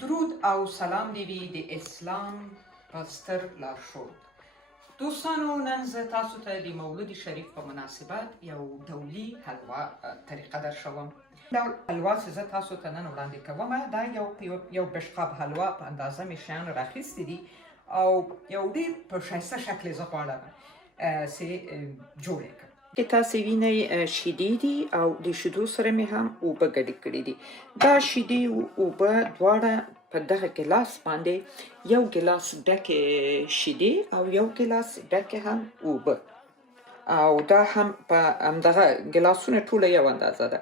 درود او سلام دی وي د اسلام په ستر لارښود. دوستانو، نن زه تاسو ته د مولود شریف په مناسبت یو ډولي حلوا طریقه درښوم. ډول حلوا چې زه تاسو ته نن وړاندې کوم دا یو بشقاب حلوا په اندازه مې شیان راخیستي دي او یو ډېر په ښایسته شکل یې زه غواړم چې جوړ یې کړم. کې تاسې وینئ شیدې دي او د شیدو سره مې هم اوبه ګډې کړي دي. دا شیدې او اوبه دواړه په دغه ګیلاس باندې یو ګیلاس ډکې شیدې او یو ګیلاس ډکې هم اوبه، او دا هم په همدغه ګیلاسونه ټوله یو اندازه ده.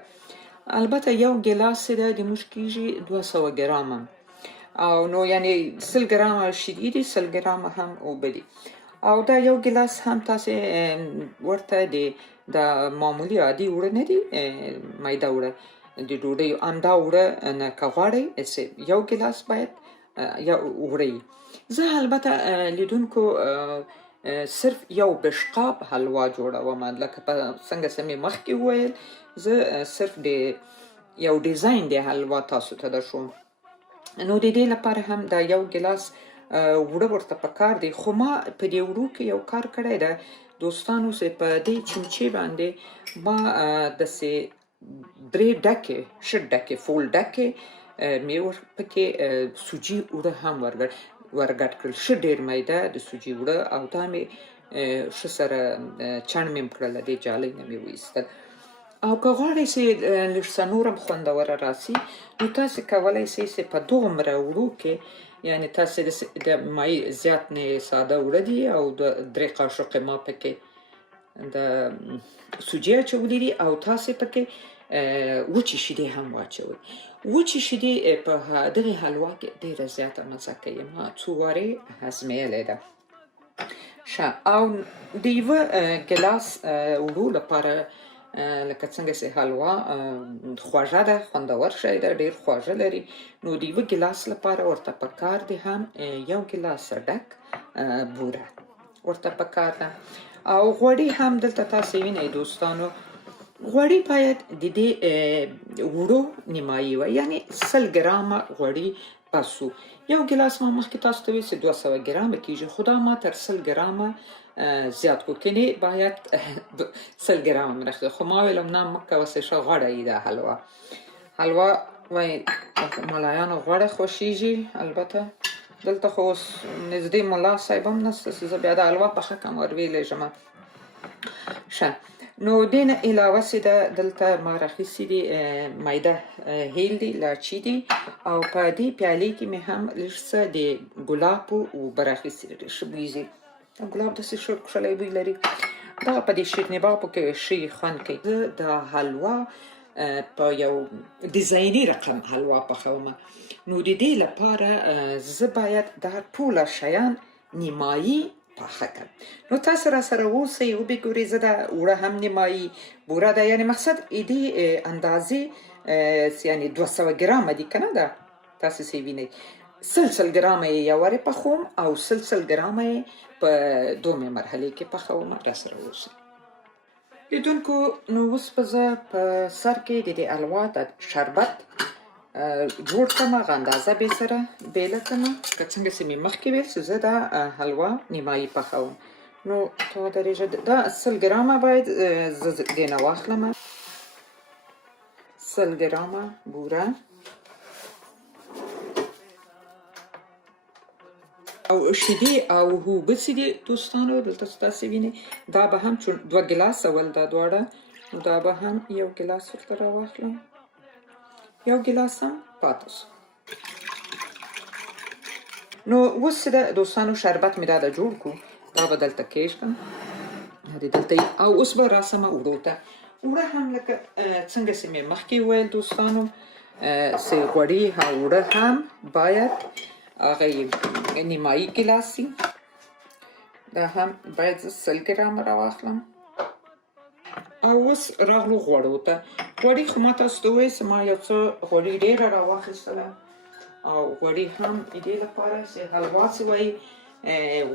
البته یو ګیلاس چې ده د موږ کېږي 200 ګرامه، او نو یعنې 100 ګرامه شیدې دي، 100 ګرامه هم اوبه دي. او دا یو ګیلاس هم تاسې ورته د معمولي عادي اوړه نه دي، میده اوړه د ډوډۍ همدا اوړه نه که غواړئ یو ګیلاس باید یا اوړه وي. زه البته لیدونکو صرف یو بشقاب حلوا جوړوم، لکه څنګه چې مې مخکې وویل زه صرف د یو ډیزاین د حلوا تاسو ته درښوم. نو د دې لپاره هم دا یو ګیلاس اوړه ورته پکار دی. خو ما په دې اوړو کې یو کار کړی ده دوستانو، چې په دې چمچې باندې ما داسې 3 ډکې ښه ډکې فول ډکې مې پکې سوجي اوړه هم ورګډ کړل، ښه ډېر میده د سوجي اوړه، او دا مې ښه سره چڼ مې کړل، د جالۍ نه مې وایستل. او که غواړئ چې لږ څه نور هم خوندوره راسي، نو تاسې کولی شئ چې په دومره اوړو کې، یعنې تاسې د مایع زیات نه ساده اوړه دي او د 3 قاشقې ما پکې د سوجي اچولي دي، او تاسې پکې وچې شیدې هم واچوئ. وچې شیدې په دغې حلوا کې ډېره زیاته مزه کوي. ما څو وارې ازمېیلی ده. ښه، او د یوه ګیلاس اوړو لپاره لکه څنګه چې حلوا خوږه ده، خوندور شی ده، ډېر خواږه لري، نو د یوه ګیلاس لپاره ورته پکار دی هم یو ګیلاس ډک بوره ورته پکار ده. او غوړي هم دلته تاسې وینئ دوستانو، غوړي باید د دې اوړو نیمایي وي، یعنې 100 ګرامه غوړي بس وو. یو ګیلاس ما مخکې تاسو ته ویل چې 200 ګرامه کېږي، خو دا ما تر 100 ګرامه زیات کو، کنی باید 100 ګرامه مرخته، خو ما ویلم نه مه کوه چې ښه غوړه وي دا حلوا. حلوا وایي ملایانو غوړه خوښېږي، البته دلته خو اوس نږدې ملا صاحب هم نشته چې زه بیا د حلوا پخه کړم ورویلی شم. ښه، نو دې نه علاوه چې ده دلته ما راخیستي دي میده هیل دي، لاچي دي، او په دې پیالې کې مې هم لږ څه د ګلابو اوبه راخیستي دي، ښه بوی ځي. ګلاب داسې ښه ښکلی بوی لري، دا په دې شیریني باغو کې ښه خوند کوي. زه د حلوا په یو ډیزایني رقم حلوا پخوم، نو د دې لپاره زه باید دا ټوله شیان نیمایي پاخه کړم. نو تاسو را سره اوسئ وبګورئ، زه دا اوړه هم نیمایي بوره ده، یعنې مقصد دې اندازې یعنې 200 ګرامه دي که نه، ده تاسو چې وینئ 100 ګرامه یې یو وارې پخوم او 100 ګرامه یې په دومې مرحلې کې پخوم. را سره اوسئ لیدونکو. نو اوس به زه په سر کې د دې حلوا د شربت جوړ کړم، هغه اندازه به یې سره بیله کړم، که څنګه چې مې مخکې ویل چې زه دا حلوا نیمایي پخوم. نو ته ودرېږه، دا 100 ګرامه باید زه دې نه واخلم، 100 ګرامه بوره او شیدې او اوبه چې دي دوستانو دلته تاسې وینئ، دا به هم 2 ګیلاسه ول دا دواړه، نو دا به هم یو ګیلاس ورته راواخلم، یو ګیلاس هم پاتې شو. نو اوس چې ده دوستانو شربت مې دا جوړ کړو، دا به دلته کېږدم، دلته او اوس به راسم اوړو ته. اوړه هم لکه څنګه چې مې مخکې وویل دوستانو، چې غوړي او اوړه هم باید هغه نیمایي ګیلاس وي، دا هم باید زه 100 ګرامه راواخلم. او اوس راغلو غوړو ته. غوړي خو ما تاسو ته وویل چې ما یو څه غوړي ډېره راواخیستله، او غوړي هم د دې لپاره چې حلوا چې وایي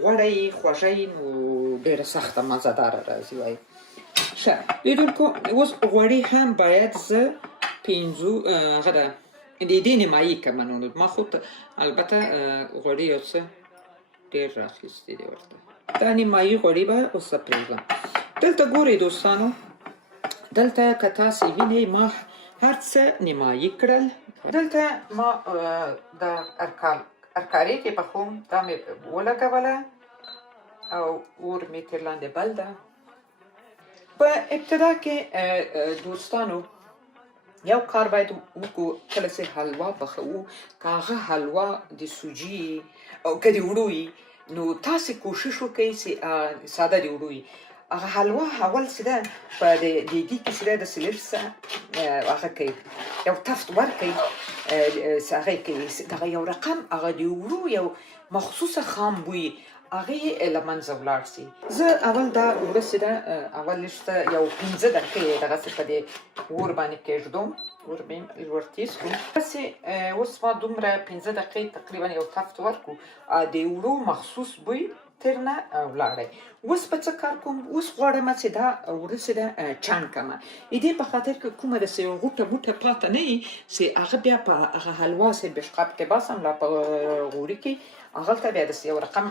غوړه یي خوږه یي، نو ډېره سخته مزه داره راځي وایي. ښه لیدونکو، اوس غوړي هم باید زه 5 د دې نیمایي کمنونو ما خو البته غوړي یو څه ډېر راخیستي دي ورته دا نیمایي غوړي به اوس پرېږدم دلته ګورئ دوستانو دلته که تاسې وینئ ما هر څه نیمایي کړل دلته ما د ارکارې کې پخوم دا مې ولګوله او اور مې تر لاندې بل ده په ابتدا کې دوستانو یو کار باید وکړو کله چې حلوا پخوو که هغه حلوا د سوجي او که د وړو وي نو تاسې کوشش وکئ چې ساده د وړو وي هغه حلوا اول چې ده په د ږي کې چې ده داسې لږ څه هغه کوي یو تفت ورکوي هغه کوي دغه یو رقم هغه د وړو یو مخصوصه خام بوی هغې له منځه ولاړ شي زه اول دا وړه چې ده اول لږ څه یو 15 دقیقې دغسې په دې اور باندې کېږدم اور مې لوړ تیز کړو داسې اوس ما دومره 15 دقیقې تقریبا یو تفت ورکړو د وړو مخصوص بوی ترنه ولاړی اوس په څه کار کوم اوس غواړم چې دا وړه چې ده چڼ کړمه د دې په خاطر که کومه داسې یو غوټه بوټه پاته نه وي چې هغه بیا په هغه حلوا چې بشقاب کې باسم لا په غوړي کې هغلته بیا داسې یو رقم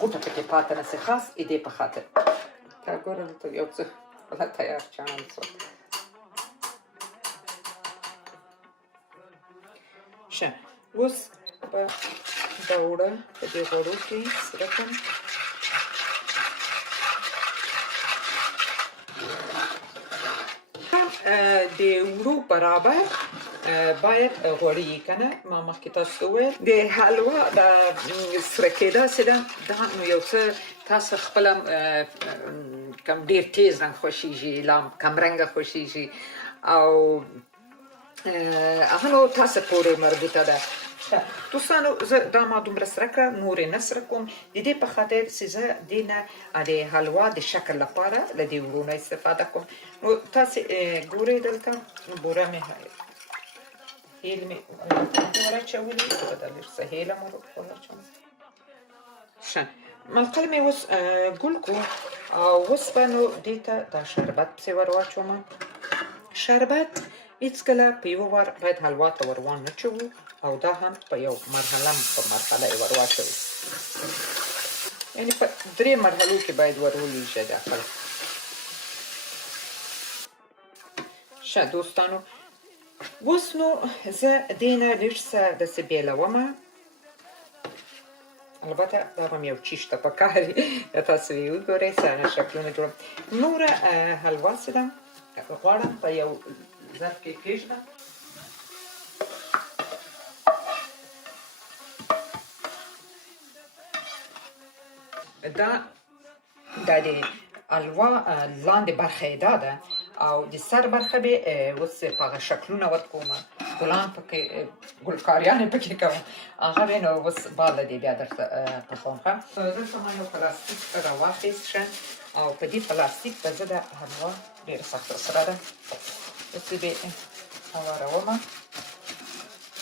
غوټه پکې پاته نه شي خاص د دې په خاطر تا ګوره دلته یو څه خپله تیار چڼل شول ښه اوس به دا وړه په دې غوړو کې سره کړم د وړو برابر باید غوړي که نه ما مخکې تاسو ته وویل د حلوا د سره کېدا چې ده دا نو یو څه تاسو خپله کم ډېر تیز رنګ خوښیږي لا کم رنګه خوښیږي او هغه نو تاسو پورې مربوطه ده دوستانو زه دا ما دومره سره کړه نور یې نه سره کوم د دې په خاطر چې زه دې نه د حلوا د شکل لپاره له دې وړو نه استفاده کوم نو تاسې ګورئ دلته بوره مې هیل مې ورچولي زه دا لږ څه هیله مې ورچوم ښه ملقل مې اوس ګل کړو او اوس به نو دې ته دا شربت پسې ور واچوم شربت هېڅکله په یو وار باید حلوا ته ور وانچوو او دا هم په یو مرحله یې ور واچوو یعنې په 3 مرحلو کې باید ور ولویږي داخل ښه دوستانو اوس نو زه دې نه لږ څه داسې بیلومه البته دا به مې یو چیش ته پکار وي تاسو یې وګورئ څه هغه شکلونه جوړوم نوره حلوا چې ده غواړم په یو ظرف کې کېږدم دا د حلوا لاندې برخه یې دا ده او د سر برخه به اوس په هغه شکلونه ورکوم ګلان پکې ګلکاریانې پکې کوم هغه به نو اوس بالا دی بیا درته پخوم ښه دلته ما یو پلاستیک راواخیست ښه او په دې پلاستیک به زه د حلوا ډېره سخته سره ده اوس یې به هوارومه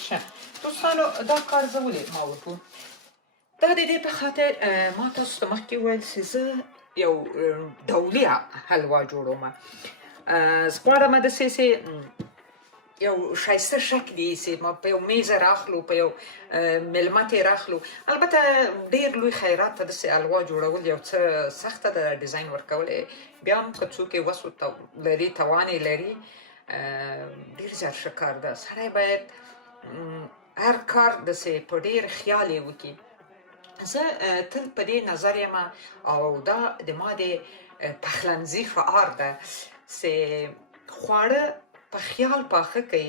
ښه دوستانو دا کار زه ولې ما وکړو دا د دې په خاطر ما تاسو ته مخکې وویل چې زه یو ډولي حلوا جوړوم زه غواړم داسې چې یو ښایسته شکل یې چې ما په یو میزه راخلو په یو میلمه ته یې راخلو البته ډېر لوی خیرات ته داسې حلوا جوړول یو څه سخته ده ډیزاین ورکول بیا هم که څوک یې وس لري توان یې لري ډېر زیات ښه کار ده سړی باید هر کار داسې په ډېر خیال یې وکړي زه تل په دې نظر یم او دا د ما د پخلنځي شعار ده چې خواړه په خیال پاخه کړئ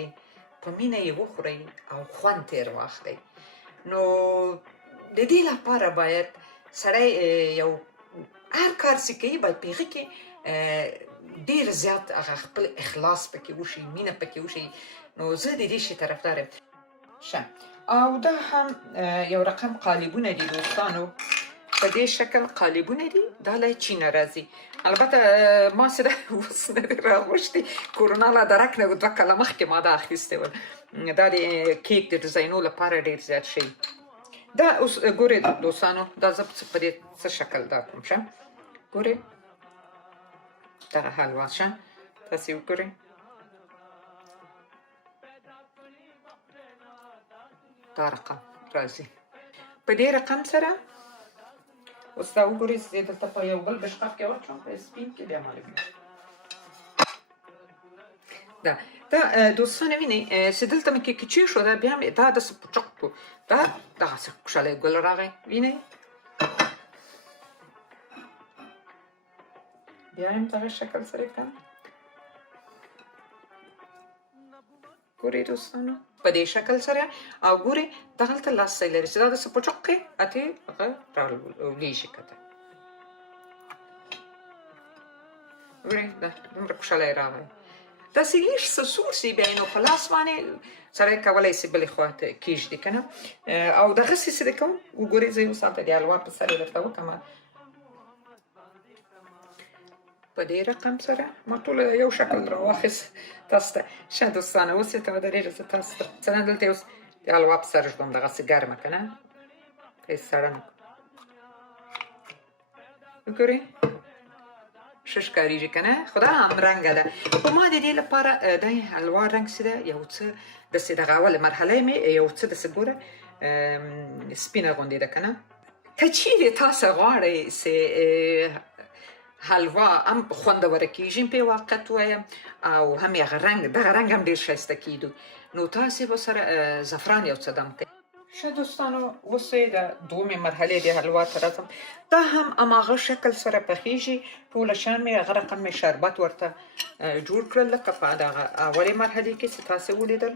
په مینه یې وخورئ او خوند ترې واخلئ نو د دې لپاره باید سړی یو هر کار چې کوي باید په هغې کې ډېر زیات هغه خپل اخلاص پکې وشي مینه پکې وشي نو زه د دې شي طرفدار یم ښه او دا هم یو رقم قالبونه دي دوستانو په دې شکل قالبونه دي دا له چینه راځي البته ما څه ده اوس نه دی راغوښتي کورونا لا درک نه 2 کاله مخکې ما دا اخیستی ول دا د کیک د ډیزاینو لپاره ډېر زیات شي دا اوس ګورئ دوستانو دا زه په دې څه شکل دا کوم ښه ګورئ دغه حلوا ښه تاسې وګورئ دا رقم راځي. په دې رقم سره اوس دا وګورئ، زه دلته په یو بل بشقاب کې واچوم، په سپین کې بیا معلومېږي. دا دوستان وینئ چې دلته مې کې کېښوده، بیا مې دا داسې پوچک کړو، دا دغسې ښکلی ګل راغی، وینئ. بیا هم دغه شکل سره کړم. ګورئ دوستانو په دې شکل سره، او ګورئ دغلته لاستی لري چې دا داسې پوچک کړئ، اتې هغه راولېږي کته. ګورئ دا دومره ښکلی راغی. داسې لږ څه سور شي بیا نو په لاس باندې سړی کولی شي بلې خوا ته کېږدي که نه. او دغسې څه دی کوم، وګورئ زه اوس هلته د حلوا په سر یې درته وکړم. په دې رقم سره ما ټوله یو شکل راواخیست تاسو ته. ښه دوستانه اوس یې ته ودرېږه، زه تاسو ته مثلا دلته اوس د حلوا په سر ږدم، دغسې ګرمه که نه، که یې سړه نه کړو. وګورئ ښه ښکارېږي که نه، خو دا همرنګه ده. خو ما د دې لپاره دا حلوا رنګ چې ده یو څه داسې دغه اوله مرحله مې یو څه داسې ګوره سپینه غوندې ده که نه. که چیرې تاسو غواړئ چې حلوا هم خوندوره کېږي پې واقعیت وایم، او هم یې هغه رنګ دغه رنګ هم ډېر ښایسته کېدو، نو تاسې به سره زعفران یو څه دم کړئ. ښه دوستانو اوس یې د دومې مرحلې د حلوا ته راځم. دا هم هماغه شکل سره پخېږي، ټوله شیان مې هغه رقم مې شربت ورته جوړ کړل لکه په دغه اولې مرحلې کې چې تاسې ولیدل،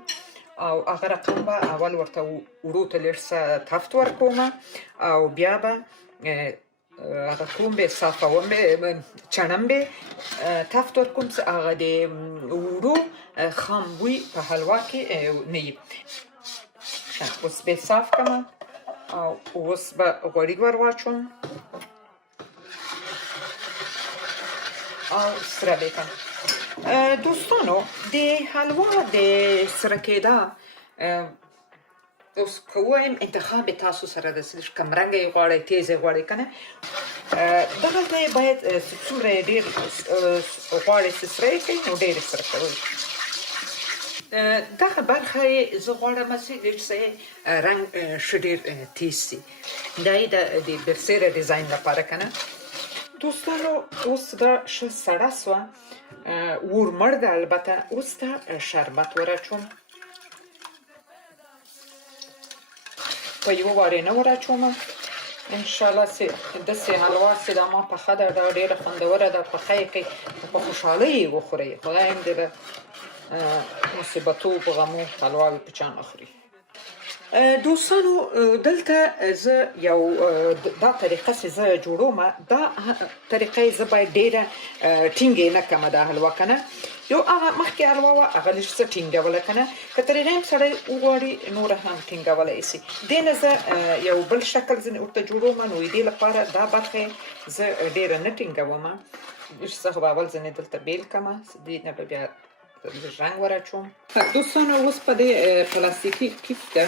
او هغه رقم به اول ورته وړو ته لږ څه تفت ورکوم، او بیا به هغه کوم به صافوم، به چڼم به تفت ورکوم چې هغه د وړو خام بوی په حلوا کې نه وي. اوس به صاف کړم او اوس به غوړي ور واچوم او سره به کړم. دوستانو د حلوا د سره کېدا اوس که ووایم انتخاب تاسو سره ده، چې کمرنګه یې غواړئ، تیز یې غواړئ که نه. دغلته یې باید څومره یې ډېر غواړئ چې سره یې کړئ، نو ډېر یې سره کوئ. دغه برخه یې زه غواړم چې ډېر څه یې رنګ ښه ډېر تیز شي. دا یې د برسېره ډیزاین لپاره که نه. دوستانو اوس دا ښه سړه سوه، اور مړ ده البته. اوس ته شربت ور اچوم، په یوه وار یې نه ور اچوم. انشاءالله چې داسې حلوا چې دا ما پخه ده، دا ډېره خوندوره ده، پخه یې کړئ په خوشحالۍ یې وخورئ. خدای هم دې د مصیبتو په غمو حلواوې په چا نه خوري. دوستانو دلته زه یو دا طریقه چې زه جوړوم، دا طریقه یې زه باید ډېره ټینګه نه کړم دا حلوا که نه. یو هغه مخکې حلوا وه هغه لږ څه ټینګوله که نه، که ترې هم سړی وغواړي نوره هم ټینګولی شي. دې نه زه یو بل شکل ځینې ورته جوړوم، نو دې لپاره دا برخه زه ډېره نه ټینګوم. لږ څه خو به اول ځینې دلته بیل کړم، دې نه به بیا لږ رنګ ور اچوم. دوستانو اوس په دې پلاستیکي کیف ده،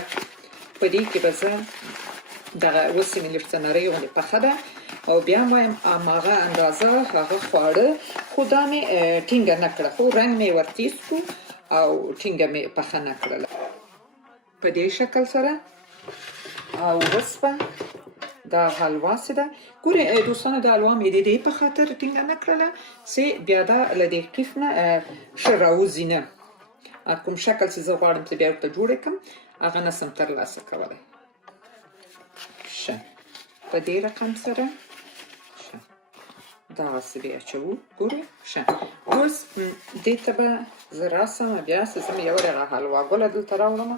په دې کې به زه دغه اوس مې لږ څه نرۍ غوندې پخه ده، او بیا هم وایم هماغه اندازه هغه خواړه، خو دا مې ټینګه نه کړه، خو رنګ مې ور تیز کړو او ټینګه مې پخه نه کړله په دې شکل سره. او اوس به دا حلوا چې ده، ګورئ دوستانو دا حلوا مې د دې په خاطر ټینګه نه کړله چې بیا دا له دې قیف نه ښه راوځي نه. کوم شکل چې زه غواړم چې بیا ورته جوړ کړم هغه نشم ترلاسه کولی. ښه په دې رقم سره ښه دغسې بیا اچوو. ګورئ ښه اوس دې ته به زه راسم بیا چې زه مې یوه دغه حلوا ګله دلته راوړم.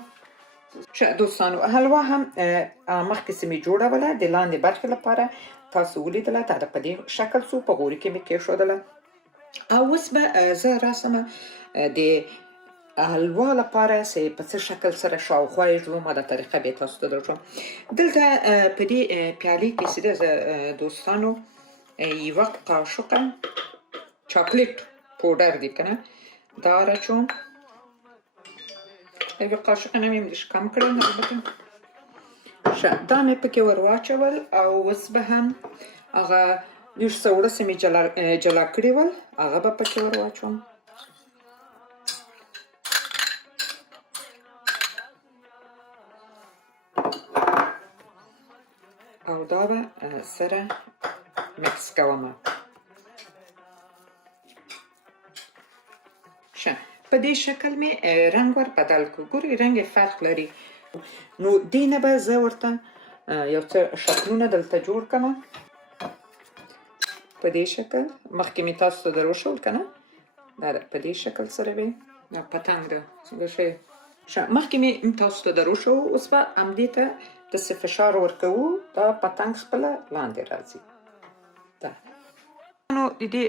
ښه دوستانو حلوا هم مخکې چې مې جوړوله د لاندې برخې لپاره تاسو ولیدله، دا په دې شکل څو په غوري کې مې کېښودله. او اوس به زه راسم د حلوا لپاره چې په څه شکل سره شاوخوا یې ږدم، دا طریقه بیا تاسو ته درښیم. دلته په دې پیالې کې چې ده زه دوستانو یوه قاشقه چاکلیټ پوډر دی که نه دا ور اچوم. یوه قاشقه نه مې لږ کم کړل البته. ښه دا مې پکې ور واچول، او اوس به هم هغه لږ څه اوړه چې مې جلا کړي ول هغه به پکې ور واچوم. او دا به سره مکس کوم. ښه، په دې شکل مې رنګ ور بدل کړو. ګورئ رنګ فرق لري. نو دې نه به زه ورته یو څه شکلونه دلته جوړ کړم په دې شکل. مخکې مې تاسو ته در وښول که نه، دا په دې شکل سره وي. دا پتنګ ده څنګه ښه. مخکې مې تاسو ته در وښوو. اوس به همدې ته داسې فشار ورکوو، دا پتنګ خپله لاندې راځي. دا نو د دې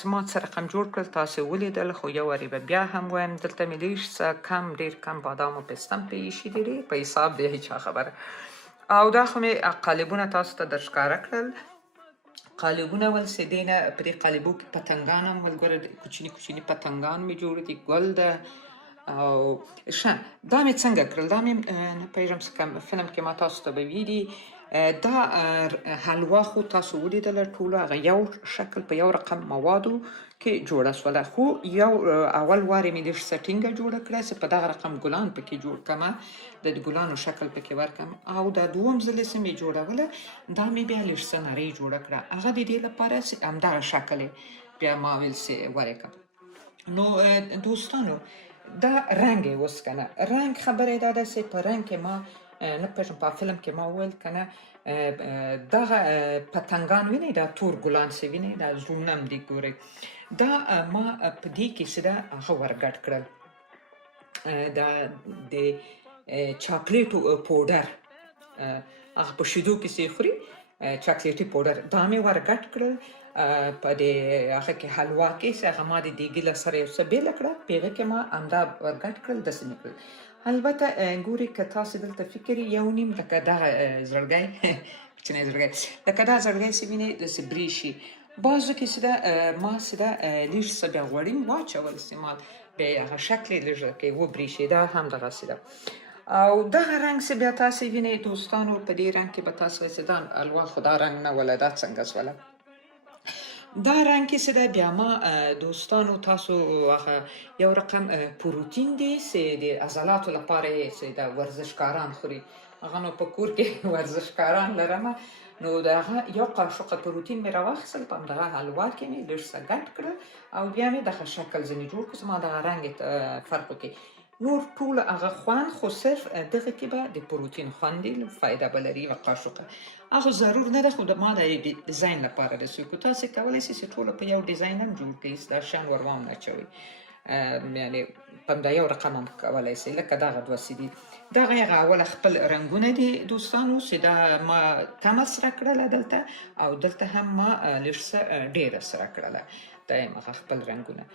زما څه رقم جوړ کړل تاسو ولیدل، خو یو وارې به بیا هم وایم دلته مې لږ څه کم ډېر کم بادام او پسته هم پې ایښي دي، ډېر په حساب دی هېچا خبره. او دا خو مې قالبونه تاسو ته در ښکاره کړل. قالبونه ول چې دې نه په دې قالبو کې پتنګان هم ول. ګوره کوچني کوچني پتنګان مې جوړ دي، ګل ده. او ښه دا مې څنګه کړل، دا مې نه پوهېږم څه کوم فلم کې ما تاسو ته به ویلي. دا حلوا خو تاسو ولیدله ټوله هغه یو شکل په یو رقم موادو کې جوړه شوله، خو یو اول وارې مې لږ څه ټینګه جوړه کړه چې په دغه رقم ګلان پکې جوړ کړمه، د ګلانو شکل پکې ورکړم. او دا دوم ځل چې مې جوړوله دا مې بیا لږ څه نرۍ جوړه کړه، هغه د دې لپاره چې همدغه شکل یې بیا ما ویل چې ورکړم. نو دوستانو دا رنګ یې اوس که نه، رنګ خبره یې دا ده چې په رنګ کې ما نه پوهېږم په فلم کې ما وویل که نه دغه پتنګان وینئ، دا تور ګلان چې وینئ دا زړونه هم دي ګورئ، دا ما په دې کې چې ده هغه ورګډ کړل. دا د چاکلیټو پوډر هغه په شیدو کې چې خوري چاکلیټي پوډر، دا مې ورګډ کړل په دې هغه کې حلوا کې چې هغه ما د دیګي له سره یو څه بېله کړه، په هغه کې ما همدا ورګډ کړل، داسې مې کړل. البته ګورئ که تاسې دلته فکر یو نیم لکه دغه زړګی کوچنی زړګی، لکه دا زړګی چې وینئ داسې برېښي. بعضو کې چې ده ما چې ده لږ څه بیا غوړي واچول چې ما بیا یې هغه شکل یې لږ کې وبرېښي، دا همدغسې ده. او دغه رنګ چې بیا تاسې وینئ دوستانو، په دې رنګ کې به تاسو چې دا حلوا خو دا رنګ نه وله، دا څنګه شوله. دا رنګ کې چې ده بیا ما دوستانو تاسو هغه یو رقم پروتین دی چې د عضلاتو لپاره یې چې د ورزشکاران خوري، هغه نو په کور کې ورزشکاران لرمه، نو د هغه یو قاشقه پروتین مې راواخیستل، په همدغه حلوا کې مې لږ څه ګډ کړل او بیا مې دغه شکل ځینې جوړ کړ چې ما دغه رنګ فرق وکړي. نور ټول هغه خوند خو صرف دغه کې به د پروتین خوند دی، فایده به لري یوه قاشقه. هغه ضرور نه ده، خو ما د ډیزاین لپاره داسې وکړو. تاسې کولی شئ چې ټوله په یو ډیزاین هم جوړ کړئ، دا شیان ور وام نه اچوئ، یعنې په همدا یو رقم هم کولی شئ، لکه دغه دوه چې دي. دغه هغه اوله خپل رنګونه دي دوستانو چې دا ما کمه سره کړله دلته، او دلته هم ما لږ څه ډېره سره کړله، دا یم هغه خپل رنګونه.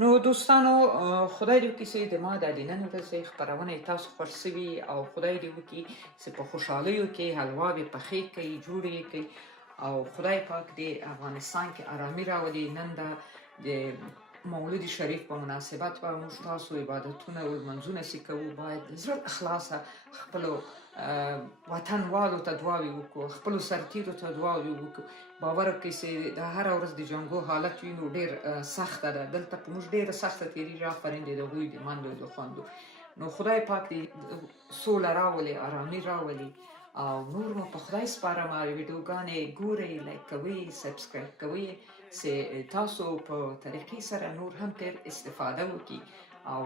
نو دوستانو خدای دې وکړي چې د ما د نن ورځې خپرونه تاسو خوښ شوي، او خدای دې وکړي چې په خوشحالیو کې حلواوې پخې کړئ، جوړې یې کړئ، او خدای پاک دې افغانستان کې ارامي راولي. نن د مولد شریف په مناسبت به موږ تاسو عبادتونه او لمونځونه چې کوو باید د زړه اخلاصه خپلو وطنوالو ته دعاوې وکړو، خپلو سرتېرو ته دعاوې وکړو. باور وکړئ چې دا هره ورځ د جنګو حالت وي نو ډېر سخته ده، دلته په موږ ډېره سخته تېرېږي، آفرین دې د هغوی د منډو د خوندو. نو خدای پاک دې سوله راولي، ارامي راولي، او نور مو په خدای سپارم. ویډیوګانې ګورئ، لایک کوئ، سبسکرایب کوئ چې تاسو په طریقې سره نور هم تر استفاده وکړي، او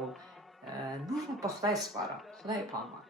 نور مو په خدای سپارم. خدای پامان.